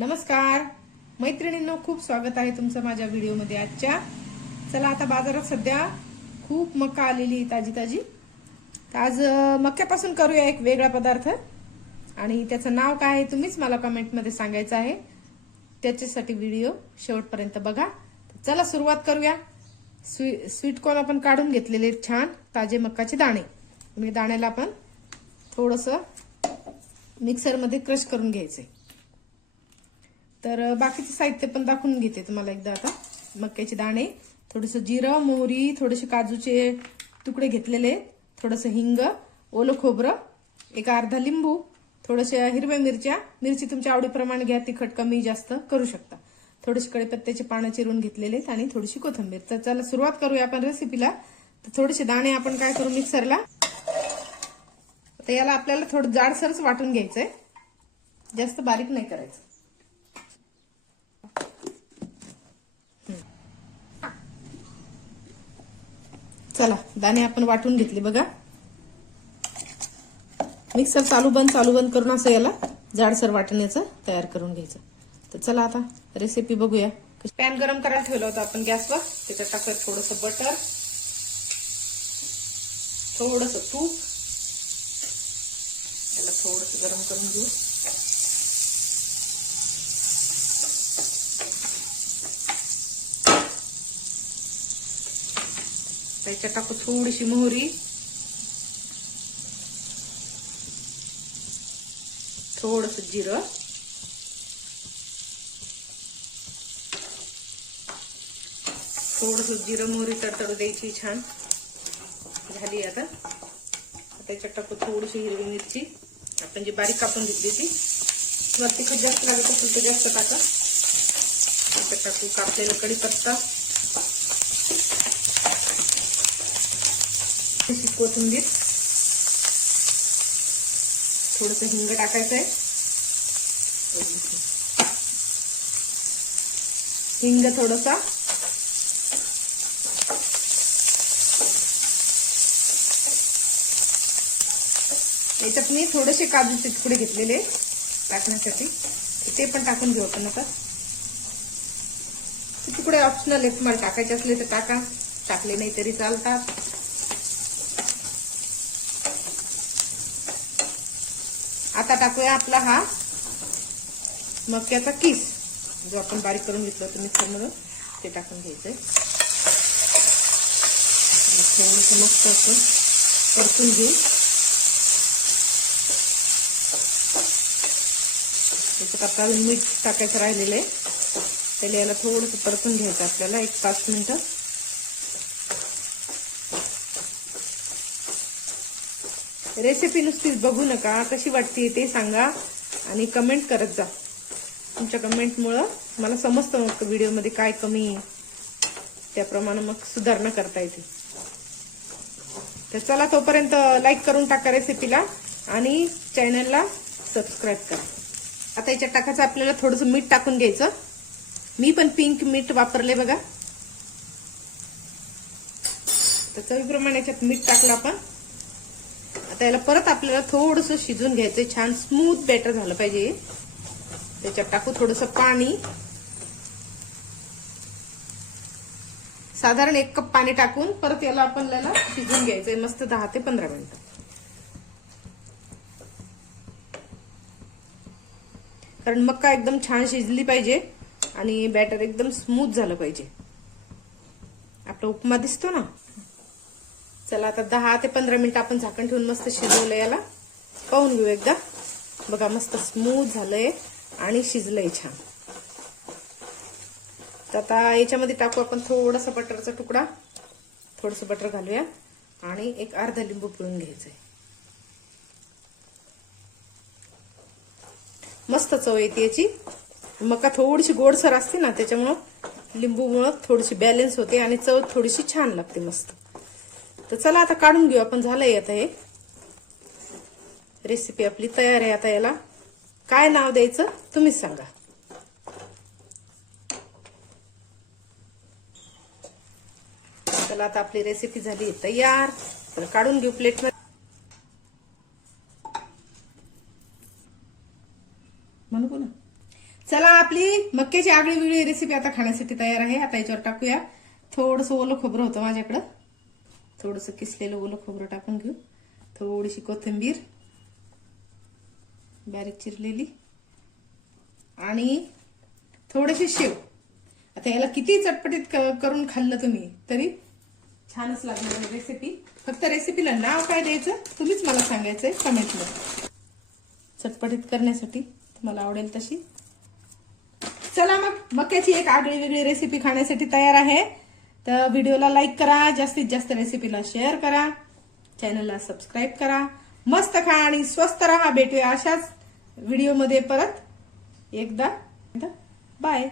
नमस्कार मैत्रिणींनो, खूप स्वागत आहे तुमचं माझ्या व्हिडिओमध्ये आजच्या. चला आता बाजारात सध्या खूप मका आलेली ताजी ताजी. तर आज मक्यापासून करूया एक वेगळा पदार्थ आणि त्याचं नाव काय आहे तुम्हीच मला कमेंटमध्ये सांगायचं आहे. त्याच्यासाठी व्हिडिओ शेवटपर्यंत बघा. चला सुरुवात करूया. स्वीट कॉर्न आपण काढून घेतलेले छान ताजे मकाचे दाणे. मी दाण्याला आपण थोडंसं मिक्सरमध्ये क्रश करून घ्यायचे. तर बाकीचे साहित्य पण दाखवून घेते तुम्हाला एकदा. आता मक्याचे दाणे, थोडंसं जिरं, मोहरी, थोडेसे काजूचे तुकडे घेतलेले, थोडंसं हिंग, ओलं खोबरं, एक अर्धा लिंबू, थोडेसे हिरव्या मिरची तुमच्या आवडीप्रमाणे घ्या, तिखट कमी जास्त करू शकता. थोडेसे कढीपत्त्याचे पानं चिरून घेतलेले आणि थोडीशी कोथिंबीर. तर चला सुरुवात करूया आपण रेसिपीला. तर थोडेसे दाणे आपण काय करू मिक्सरला. तर याला आपल्याला थोडं जाडसरच वाटून घ्यायचंय, जास्त बारीक नाही करायचं. चला दाणे आपण वाटून घेतले बघा. मिक्सर चालू बंद करून असं याला जाडसर वाटण्याचं तयार करून घ्यायचं. तर चला आता रेसिपी बघूया. पॅन गरम करायला ठेवलं होतं आपण गॅसवर. त्याच्यात टाकायचं थोडंसं बटर, थोडंसं तूप. याला थोडंसं गरम करून घेऊ. त्याच्यात टाकू थोडीशी मोहरी, थोडंसं जिरं, थोडंसं जिरं मोहरी तडतडू द्यायची छान झाली. आता त्याच्यात टाकू थोडीशी हिरवी मिरची आपण जी बारीक कापून घेतली ती. तुम्हाला तिखट जास्त लागत असेल तर जास्त टाका. त्याच्यात टाकू कापलेला कढीपत्ता, कोथिंबीर, थोडंसं हिंग टाकायचंय. हिंग थोडंसा, याच्यात मी थोडेसे काजूचे तुकडे घेतलेले टाकण्यासाठी, ते पण टाकून घेऊ आपण. आता तुकडे ऑप्शनल आहे, तुम्हाला टाकायचे असले तर टाका, टाकले नाही तरी चालतात. आता टाकूया आपला हा मक्याचा किस, जो आपण बारीक करून घेतला होता मिक्सरमधून, ते टाकून घ्यायचंय. थोडंसं मस्त असं परतून घेऊ. त्याच्यात आपल्याला मीठ टाकायचं राहिलेलं आहे, त्याला याला थोडंसं परतून घ्यायचं आपल्याला 1-5 मिनिटं. रेसिपी नुसतीच बघू नका, कशी वाटते ते सांगा आणि कमेंट करत जा. तुमच्या कमेंटमुळं मला समजतं मग व्हिडिओमध्ये काय कमी आहे, त्याप्रमाणे मग सुधारणा करता येते. तर चला तोपर्यंत लाईक करून टाका रेसिपीला आणि चॅनलला सबस्क्राईब करा. आता याच्यात टाकायचं आपल्याला थोडंसं मीठ टाकून घ्यायचं. मी पण पिंक मीठ वापरले बघा. तर चवीप्रमाणे याच्यात मीठ टाकलं आपण. आता याला परत आपल्याला थोडंसं शिजून घ्यायचंय, छान स्मूथ बॅटर झालं पाहिजे. त्याच्यात टाकू थोडंसं पाणी, साधारण 1 कप पाणी टाकून परत याला आपल्याला शिजून घ्यायचंय मस्त 10 ते 15 मिनिटं. कारण मक्का एकदम छान शिजली पाहिजे आणि बॅटर एकदम स्मूथ झालं पाहिजे. आपला उपमा दिसतो ना. चला आता 10 ते 15 मिनिटं आपण झाकण ठेवून मस्त शिजवलं. याला पाहून घेऊ एकदा. बघा मस्त स्मूथ झालंय आणि शिजलंय छान. तर आता याच्यामध्ये टाकू आपण थोडासा बटरचा तुकडा, थोडंसं बटर घालूया आणि एक अर्धा लिंबू पिळून घ्यायचंय. मस्त चव येते याची. मका थोडीशी गोडसर असते ना, त्याच्यामुळं लिंबूमुळं थोडीशी बॅलन्स होते आणि चव थोडीशी छान लागते मस्त. तर चला आता काढून घेऊ आपण. झालंय आता हे रेसिपी आपली तयार आहे. आता याला काय नाव द्यायचं तुम्हीच सांगा. चला आता आपली रेसिपी झाली तयार. तर काढून घेऊ प्लेटमध्ये. म्हणू ना. चला आपली मक्याची आगळी वेगळी रेसिपी आता खाण्यासाठी तयार आहे. आता याच्यावर टाकूया थोडंसं ओलं खोबरं होतं माझ्याकडं, थोडंसं किसलेलं ओलं खोबरं टाकून घेऊ, थोडीशी कोथिंबीर बारीक चिरलेली आणि थोडीशी शेव. आता याला किती चटपटीत करून खाल्लं तुम्ही तरी छानच लागणार रेसिपी. फक्त रेसिपीला नाव काय द्यायचं तुम्हीच मला सांगायचंय कमेंटमध्ये. चटपटीत करण्यासाठी तुम्हाला आवडेल तशी. चला मग मक्याची एक आगळी वेगळी रेसिपी खाण्यासाठी तयार आहे. तर व्हिडिओला लाईक करा, जास्तीत जास्त रेसिपीला शेअर करा, चॅनलला सबस्क्राईब करा. मस्त खा आणि स्वस्त राहा. भेटूया अशाच व्हिडिओमध्ये परत एकदा. बाय.